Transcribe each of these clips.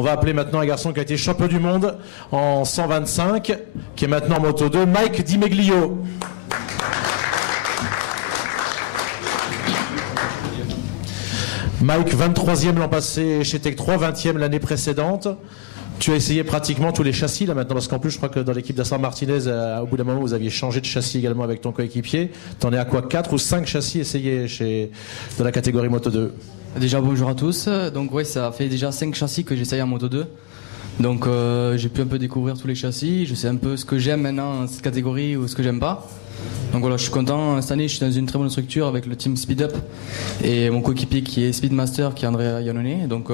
On va appeler maintenant un garçon qui a été champion du monde en 125, qui est maintenant en Moto 2, Mike Di Meglio. Mike, 23e l'an passé chez Tech 3, 20e l'année précédente. Tu as essayé pratiquement tous les châssis là maintenant, parce qu'en plus je crois que dans l'équipe d'Assar Martinez, au bout d'un moment vous aviez changé de châssis également avec ton coéquipier. T'en es à quoi, 4 ou 5 châssis essayés dans la catégorie Moto 2? Déjà bonjour à tous, donc ouais, ça fait déjà 5 châssis que j'essaye en Moto 2. Donc j'ai pu un peu découvrir tous les châssis, je sais un peu ce que j'aime maintenant dans cette catégorie ou ce que j'aime pas. Donc voilà, je suis content. Cette année, je suis dans une très bonne structure avec le team Speed Up et mon coéquipier qui est Speedmaster, qui est Andrea Iannone. Donc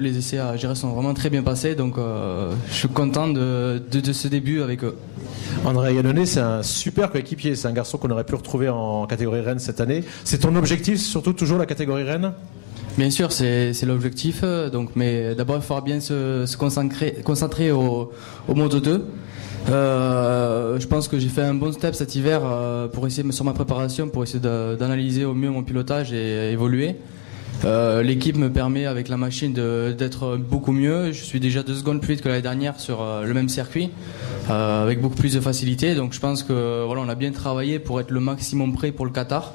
les essais à gérer sont vraiment très bien passés. Donc je suis content de ce début avec eux. Andrea Iannone, c'est un super coéquipier. C'est un garçon qu'on aurait pu retrouver en catégorie Rennes cette année. C'est ton objectif, surtout toujours la catégorie Rennes? Bien sûr, c'est l'objectif. Donc, mais d'abord, il faudra bien se concentrer au Moto 2. Je pense que j'ai fait un bon step cet hiver pour essayer sur ma préparation, pour essayer d'analyser au mieux mon pilotage et évoluer. L'équipe me permet avec la machine d'être beaucoup mieux. Je suis déjà 2 secondes plus vite que l'année dernière sur le même circuit, avec beaucoup plus de facilité. Donc je pense que voilà, on a bien travaillé pour être le maximum prêt pour le Qatar.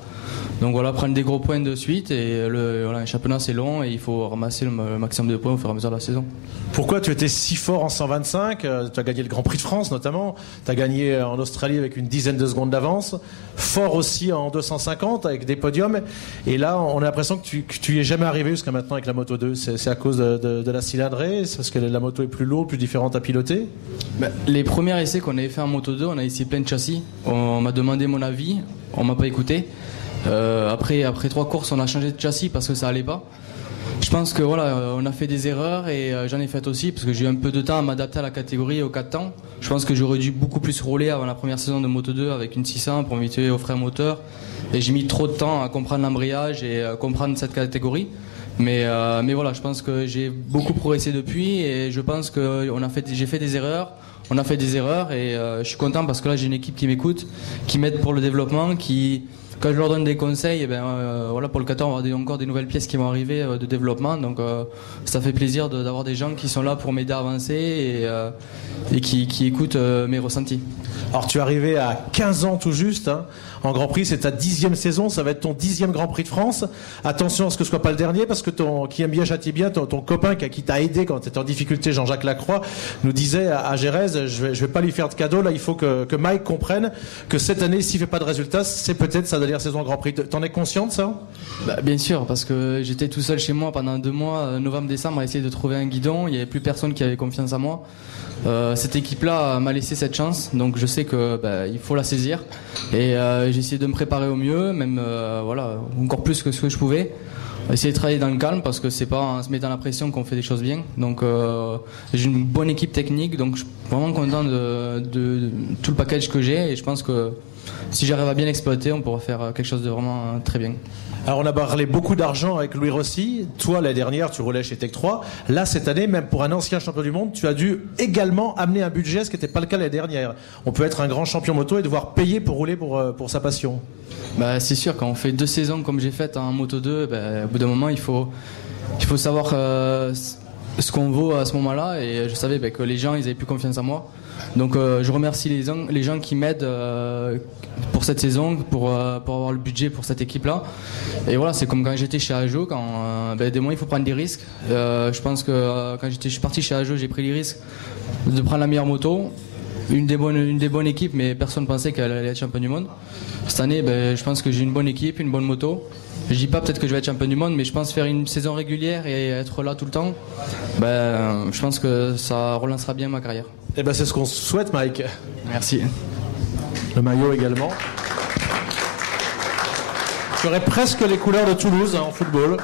Donc voilà, prendre des gros points de suite et le championnat c'est long et il faut ramasser le maximum de points au fur et à mesure de la saison. Pourquoi tu étais si fort en 125? Tu as gagné le Grand Prix de France notamment, tu as gagné en Australie avec une dizaine de secondes d'avance, fort aussi en 250 avec des podiums, et là on a l'impression que tu y es jamais arrivé jusqu'à maintenant avec la Moto 2. C'est à cause de la cylindrée? C'est parce que la moto est plus lourde, plus différente à piloter? Les premiers essais qu'on avait fait en Moto 2, on a essayé plein de châssis, on m'a demandé mon avis, on m'a pas écouté. Après 3 courses, on a changé de châssis parce que ça allait pas. Je pense que voilà, on a fait des erreurs et j'en ai fait aussi parce que j'ai eu un peu de temps à m'adapter à la catégorie et aux 4 temps. Je pense que j'aurais dû beaucoup plus rouler avant la première saison de Moto 2 avec une 600 pour m'habituer au frein moteur. Et j'ai mis trop de temps à comprendre l'embrayage et comprendre cette catégorie. Mais voilà, je pense que j'ai beaucoup progressé depuis et je pense que j'ai fait des erreurs. On a fait des erreurs et je suis content parce que là j'ai une équipe qui m'écoute, qui m'aide pour le développement, quand je leur donne des conseils, voilà, pour le Qatar, on va avoir encore des nouvelles pièces qui vont arriver de développement. Donc ça fait plaisir d'avoir des gens qui sont là pour m'aider à avancer et qui écoutent mes ressentis. Alors tu es arrivé à 15 ans tout juste, hein. En Grand Prix, c'est ta 10e saison, ça va être ton 10e Grand Prix de France. Attention à ce que ce soit pas le dernier, parce que qui aime bien châtie bien, ton copain qui t'a aidé quand tu étais en difficulté, Jean-Jacques Lacroix, nous disait à Gérèse, je vais pas lui faire de cadeau, là il faut que Mike comprenne que cette année, s'il fait pas de résultats, c'est peut-être sa dernière saison en Grand Prix. T'en es conscient de ça? Bien sûr, parce que j'étais tout seul chez moi pendant 2 mois, novembre-décembre, à essayer de trouver un guidon, il n'y avait plus personne qui avait confiance en moi. Cette équipe-là m'a laissé cette chance, donc je sais que il faut la saisir et j'ai essayé de me préparer au mieux, même voilà, encore plus que ce que je pouvais. Essayer de travailler dans le calme parce que c'est pas en se mettant la pression qu'on fait des choses bien. Donc j'ai une bonne équipe technique, donc je suis vraiment content de tout le package que j'ai et je pense que si j'arrive à bien exploiter, on pourra faire quelque chose de vraiment très bien. Alors on a parlé beaucoup d'argent avec Louis Rossi. Toi, l'année dernière, tu roulais chez Tech 3. Là, cette année, même pour un ancien champion du monde, tu as dû également amener un budget, ce qui n'était pas le cas l'année dernière. On peut être un grand champion moto et devoir payer pour rouler pour sa passion. C'est sûr, quand on fait 2 saisons comme j'ai fait en Moto 2, au bout d'un moment, il faut savoir ce qu'on vaut à ce moment-là. Et je savais que les gens, ils avaient plus confiance en moi. Donc je remercie les gens qui m'aident pour cette saison, pour avoir le budget pour cette équipe-là. Et voilà, c'est comme quand j'étais chez Ajo, des moments il faut prendre des risques. Je pense que quand je suis parti chez Ajo, j'ai pris les risques de prendre la meilleure moto, une des bonnes équipes, mais personne ne pensait qu'elle allait être championne du monde. Cette année, je pense que j'ai une bonne équipe, une bonne moto. Je dis pas peut-être que je vais être champion du monde, mais je pense faire une saison régulière et être là tout le temps, je pense que ça relancera bien ma carrière. Et c'est ce qu'on souhaite, Mike. Merci. Le maillot également. Tu aurais presque les couleurs de Toulouse en football.